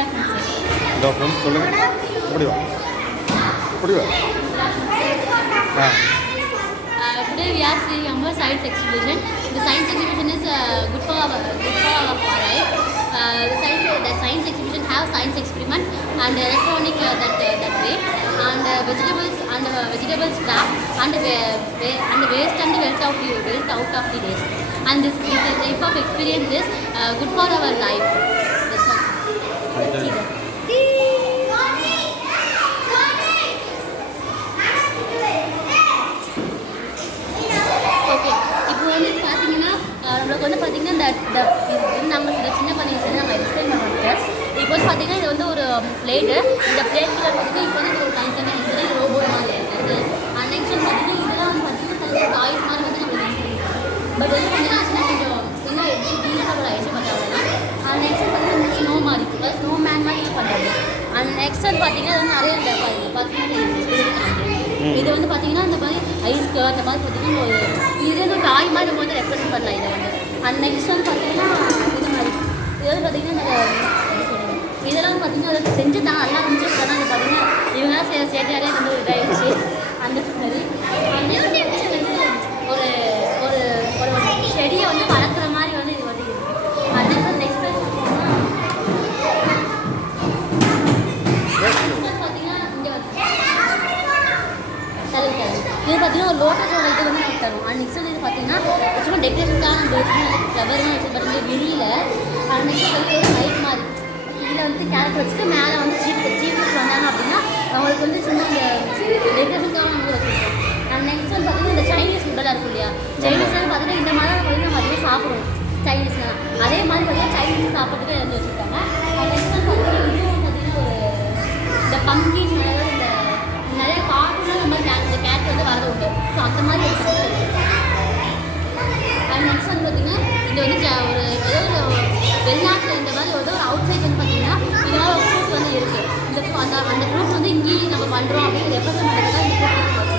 Vidya Concept. இதோ friends சொல்லுங்கள். எப்படி வா எப்படி வா Today we are seeing our science exhibition. The science exhibition is good for our life. The science exhibition have science experiment and electronic that way, and vegetables scrap and waste and wealth out of the waste. And this type of experience is good for our life. That's all. நம்மளுக்கு வந்து பார்த்திங்கன்னா நாங்கள் சின்ன பள்ளியில் நம்ம explain பண்ணுறோம். இப்போ வந்து பார்த்திங்கன்னா இது வந்து ஒரு பிளேட்டு. இந்த பிளேட்டில் பார்த்திங்கன்னா இப்போ வந்து ஒரு தனித்தனி இருக்குது ரோபோட் மாதிரி இருக்குது. நெக்ஸ்ட் வந்து பார்த்திங்கன்னா இதெல்லாம் வந்து பார்த்திங்கன்னா டாய்ஸ் மாதிரி வந்து நம்மளுக்கு பட் வந்து கொஞ்சம் ஆச்சுன்னா கொஞ்சம் இன்னும் டீனோட ஆயிடுச்சு பட் அவ்வளோதான். நெக்ஸ்ட் பார்த்திங்கன்னா ஸ்னோ மாதிரி இருக்குது, ஸ்னோ மேன் மாதிரி யூஸ் பண்ணுறது. நெக்ஸ்ட் வந்து பார்த்திங்கன்னா இது வந்து நிறைய பார்த்திங்கன்னா இது வந்து பார்த்திங்கன்னா இந்த மாதிரி ஐஸ்க்கு அந்த மாதிரி பார்த்திங்கன்னா இது வந்து டாய் மாதிரி நம்ம வந்து ரெப்ரசென்ட் பண்ணலாம் இதை வந்து. நெக்ஸ்ட் வந்து பார்த்திங்கன்னா இந்த மாதிரி இது வந்து பார்த்திங்கன்னா இதெல்லாம் வந்து பார்த்திங்கன்னா அதை செஞ்சு தான் நல்லா செஞ்சு பண்ணாங்க. பார்த்திங்கன்னா இவங்களாம் சேட்டையாரே வந்து ஒரு இதாகிடுச்சு அந்த மாதிரி. ஒரு ஒரு ஒரு செடியை வந்து வளர்க்குற மாதிரி வந்து இது வந்து இருக்குது. நெக்ஸ்ட் இது பார்த்தீங்கன்னா ஒரு லோட்டஸோட இது வந்து நமக்கு தரும். நெக்ஸ்ட் இது பார்த்தீங்கன்னா சும்மா டெக்கரேஷனுக்கான ஃப்ளவர்லாம் வச்சு பார்த்தீங்கன்னா வெளியில். நெக்ஸ்ட் வந்து ஒரு லைட் மாதிரி இதில் வந்து கேரட் வச்சுட்டு மேலே வந்து சீஃபுட்ஸ் வந்தாங்க அப்படின்னா அவங்களுக்கு வந்து சும்மா இந்த டெக்கரேஷனுக்காக நம்ம வச்சுருக்கோம். நெக்ஸ்ட் வந்து பார்த்தீங்கன்னா இந்த சைனீஸ் ஃபுட்டெல்லாம் இருக்கும் இல்லையா, சைனீஸ்லாம் பார்த்தீங்கன்னா இந்த மாதிரி வந்து நம்ம அதிகம் சாப்பிடுவோம் சைனீஸ்லாம். அதே மாதிரி பார்த்தீங்கன்னா சைனீஸ் சாப்பிட்றதுக்கு வந்து வச்சுருக்காங்க. நெக்ஸ்ட் வந்து பார்த்தீங்கன்னா இதுவும் பார்த்தீங்கன்னா ஒரு இந்த பம்கின் இந்த நிறைய கார்ட்டூன்லாம் இந்த மாதிரி இந்த கேட் வந்து வரது உண்டு. ஸோ அந்த மாதிரி நெக்ஸ்ட் வந்து பார்த்திங்கன்னா இது வந்து ஒரு ஏதோ ஒரு வெளிநாட்டில் இந்த மாதிரி ஏதோ ஒரு அவுட் சைட் வந்து பார்த்திங்கன்னா இதோட ஒரு ஃப்ரூட் வந்து இருக்குது. அந்த ஃப்ரூட் வந்து இங்கேயும் நம்ம பண்ணுறோம் அப்படின்னு ரெப்ரசென்ட் பண்ணுறதுக்காக இந்த ஃப்ரூட்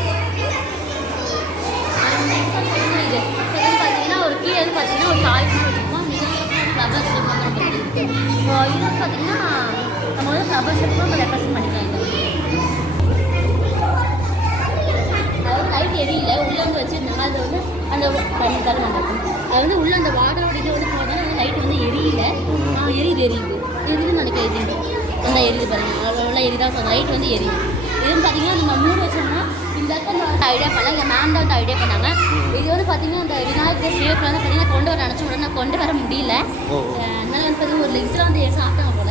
நெக்ஸ்ட் வந்து இது வந்து பார்த்திங்கன்னா ஒரு கீழே வந்து பார்த்திங்கன்னா ஒரு டாய்ஸ் மாதிரி வச்சுருக்கோம். ஃப்ளவர் ஷேப் வந்து நம்ம இருக்குது. இது வந்து பார்த்திங்கன்னா நம்ம வந்து ஃப்ளவர் ஷேப் நம்ம ரெப்ரசென்ட் பண்ணிக்கலாம். லைட் எரியல உள்ளே வந்து வச்சுருந்தாங்க. அது வந்து அந்த தண்ணி தரம் நடக்கும். அது வந்து உள்ளே அந்த வாட்டரோட இது வந்து போனால் வந்து லைட் வந்து எரியல. எரியுதுன்னு நினைக்கிறேன். இது அந்த எரியுது பாருங்கள், அவ்வளோ எரியுதான். ஸோ லைட் வந்து எரியுது. இதுன்னு பார்த்தீங்கன்னா நம்ம 3 வருஷம்னா இந்த அந்த ஐடியா பண்ணலாம். எங்கள் மேம் தான் வந்து ஐடியா பண்ணாங்க. இது வந்து பார்த்தீங்கன்னா இந்த விநாயகர் ஷேப்பில் வந்து பார்த்தீங்கன்னா கொண்டு வர நினச்ச உடனே கொண்டு வர முடியல. அதனால வந்து பார்த்தீங்கன்னா ஒரு லெக்ஸில் வந்து சாப்பிட்டாங்க போல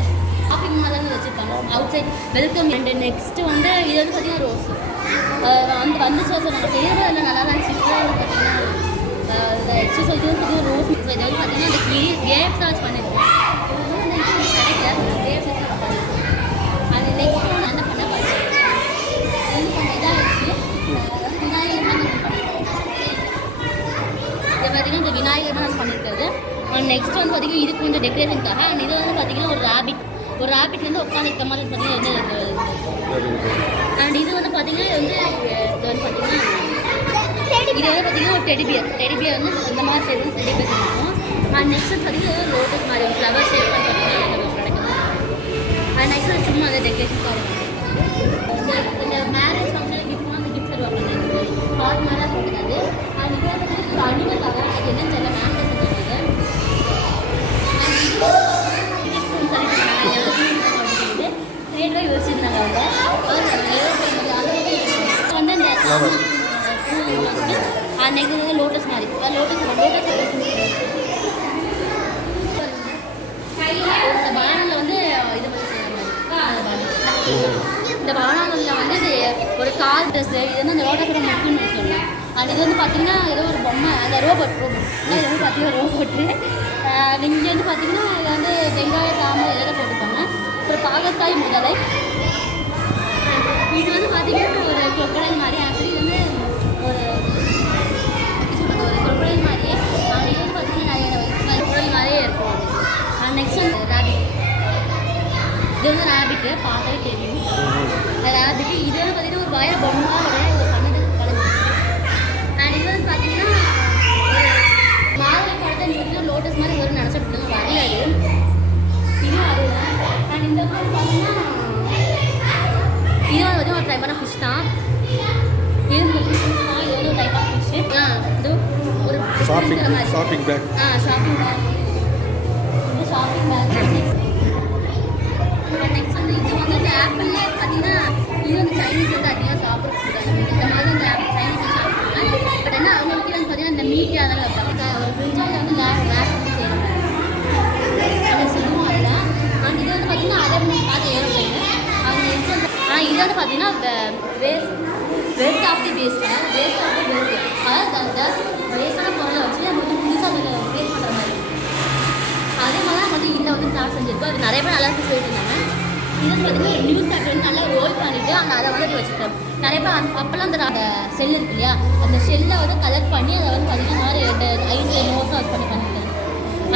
ஷாப்பிங் மால் வந்து வச்சுருப்பாங்க outside welcome. And next வந்து இது வந்து பார்த்தீங்கன்னா ரோஸ் வந்து ஸோ நாங்கள் செய்கிறது எல்லாம் நல்லா தான் இருந்துச்சு. பார்த்தீங்கன்னா இந்த எக்ஸசைஸ் இது வந்து பார்த்தீங்கன்னா ரோஸ் இது வந்து பார்த்தீங்கன்னா அந்த கேப்ஸ் வச்சு பண்ணியிருக்கோம். கிடைக்கல அது நெக்ஸ்ட் ஒன்று என்ன பண்ண பார்த்தேன் இது கொஞ்சம் இதாக இருந்துச்சு. விநாயகர் தான் இதை பார்த்தீங்கன்னா இந்த விநாயகர் தான் பண்ணியிருக்கிறது. நெக்ஸ்ட் வந்து பார்த்தீங்கன்னா இது கொஞ்சம் டெக்கரேஷனுக்காக. அண்ட் இது வந்து பார்த்தீங்கன்னா ஒரு ரேபிட் வந்து உட்காந்துருக்க மாதிரி பார்த்தீங்கன்னா வந்து. அண்ட் இது வந்து பார்த்தீங்கன்னா இது வந்து பார்த்தீங்கன்னா இது வந்து பார்த்தீங்கன்னா ஒரு டெடிபியர் வந்து இந்த மாதிரி ஷேப் வந்து டெடிபியர் இருக்கும். அண்ட் நெக்ஸ்ட் பார்த்தீங்கன்னா ஒரு லோட்டஸ் மாதிரி ஒரு ஃப்ளவர் ஷேப் வந்து பார்த்தீங்கன்னா கிடைக்கும். அண்ட் நெக்ஸ்ட் சும்மா அந்த டெக்கரேஷனுக்காக இந்த மேரேஜ் ஃபங்க்ஷனில் கிஃப்ட் அந்த கிஃப்ட் தருவாங்க ஹாட் மாதிரி போட்டுக்காது. அண்ட் இது வந்து ஒரு அனிமலுக்காக அது என்னன்னு தெரியல மேம் சொன்னாங்க. ரேட்வாய் வச்சுருந்தாங்க அவங்க வந்து அந்த நெக்ஸ்ட் வந்து லோட்டஸ் மாதிரி லோட்டஸ் இந்த பனானில் வந்து இது மாதிரி செய்கிற மாதிரி இந்த பனானில் வந்து ஒரு கார் ட்ரெஸ்ஸு இது வந்து அந்த லோட்டஸோட முக்குன்னு சொல்லலாம். அண்ட் இது வந்து பார்த்திங்கன்னா ஏதோ ஒரு பொம்மை அந்த ரோபோட் இது வந்து பார்த்திங்கன்னா ரோபோட்டு. இங்கே வந்து பார்த்திங்கன்னா இதில் வந்து வெங்காய தாமல் இதெல்லாம் போட்டுப்பாங்க. ஒரு பாகக்காய் முதலை இது வந்து பார்த்திங்கன்னா ஒரு கொக்கடைல் மாதிரி. ஆக்சுவலி இது வந்து ஒரு கொக்கடைல் மாதிரியே. இது வந்து பார்த்திங்கன்னா நிறைய கொக்கடைல் மாதிரியே இருக்கும். நெக்ஸ்ட் வந்து ரேபிட் இது வந்து ரேபிட்டு பார்த்தாலே தெரியும். ரேபிட்டு இது வந்து பார்த்திங்கன்னா ஒரு வயல் பொம்மை இது பண்ணது கலந்து. அண்ட் இது வந்து பார்த்திங்கன்னா ஒரு மாதம் படத்தை பார்த்தீங்கன்னா லோட்டஸ் மாதிரி ஒரு நினச்சிட்டு வரல. அது இதுவும் அதுதான். அண்ட் இந்த shopping shopping back shopping back. இது ஷாப்பிங் பேக். நெக்ஸ்ட் வந்து இது வந்து இந்த ஆப்பிள்லே பார்த்தீங்கன்னா இது வந்து சைனீஸ் வந்து அதிகமாக சாப்பிட்றாங்க. இந்த மாதிரி இந்த ஆப்பிள் சைனீஸ் சாப்பிட்றாங்க. பட் என்ன அவங்களுக்கு வந்து பார்த்தீங்கன்னா இந்த மீட் அதெல்லாம் வைப்பாங்க. ஒரு பிரிஞ்சால் வந்து வேக் வந்து செய்கிறாங்க. அதை சொல்லுவோம் அதில். அண்ட் இது வந்து பார்த்தீங்கன்னா அதை பார்த்து ஏரோப்ளைன் அவங்க இது வந்து பார்த்தீங்கன்னா wealth of the waste of the wealth. அதாவது அந்த வேஸ்டான பொருளை வச்சு நம்ம வந்து புதுசாக அதில் கிரியேட் பண்ணுற மாதிரி. அதே மாதிரி தான் வந்து இதில் வந்து ஸ்டார்ட் செஞ்சுருக்கோம். அது நிறைய பேர் நல்லா இருக்கு சொல்லிட்டு இருந்தாங்க. இது பார்த்தீங்கன்னா ஒரு நியூஸ் பேப்பர் வந்து நல்லா ரோல் பண்ணிவிட்டு அந்த அதை வந்து வச்சுருக்கோம். நிறைய பேர் அப்போல்லாம் அந்த ஷெல் இருக்கு இல்லையா, அந்த ஷெல்லை வந்து கலர் பண்ணி அதை வந்து பார்த்தீங்கன்னா மாதிரி ஐஸில் நோஸாக வச்சு பண்ணி பண்ணிருக்காங்க.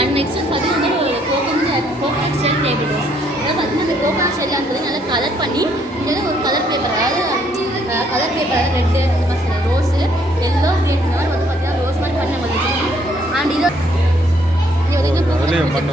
அண்ட் நெக்ஸ்ட் வந்து பார்த்தீங்கன்னா ஒரு கோகோனட் ஷெல் டேபிள் ரோஸ். அதாவது பார்த்தீங்கன்னா அந்த கோகோனட் ஷெல்லை வந்து நல்லா கலர் பண்ணி இதில் ஒரு கலர் பேப்பர், அதாவது கலர் பேப்பர் ரெட்டு அந்த மாதிரி ரோஸு எல்லோ க்ரீன் மாதிரி வந்து பார்த்தீங்கன்னா ரோஸ் மாதிரி பண்ண மாதிரி. அண்ட் இது அதுலேயும் பண்ண